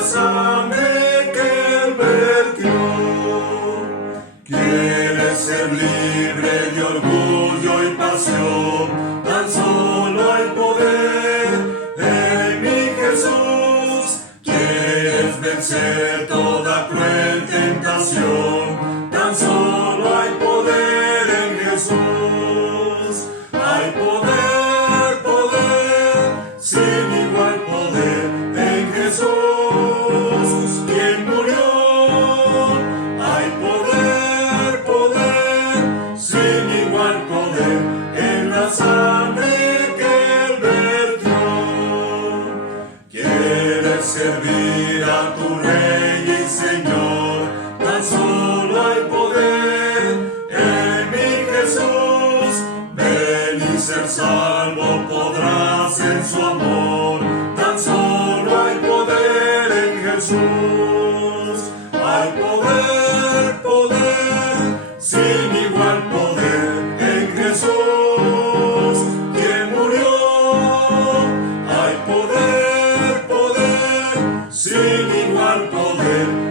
la sangre que Él vertió. Quieres ser libre de orgullo y pasión, tan solo hay poder en mi Jesús. Quieres vencer toda cruel tentación, tan solo hay poder en Jesús. Hay poder, poder, sin igual poder en Jesús, quien murió. Hay poder, poder, sin igual poder en la sangre que Él vertió. Quieres servir a tu Rey y Señor, tan solo hay poder en mi Jesús. Ven y ser salvo podrás en su amor, tan solo hay poder en Jesús. Hay poder, poder, sin igual poder en Jesús, quien murió. Hay poder, poder, sin igual poder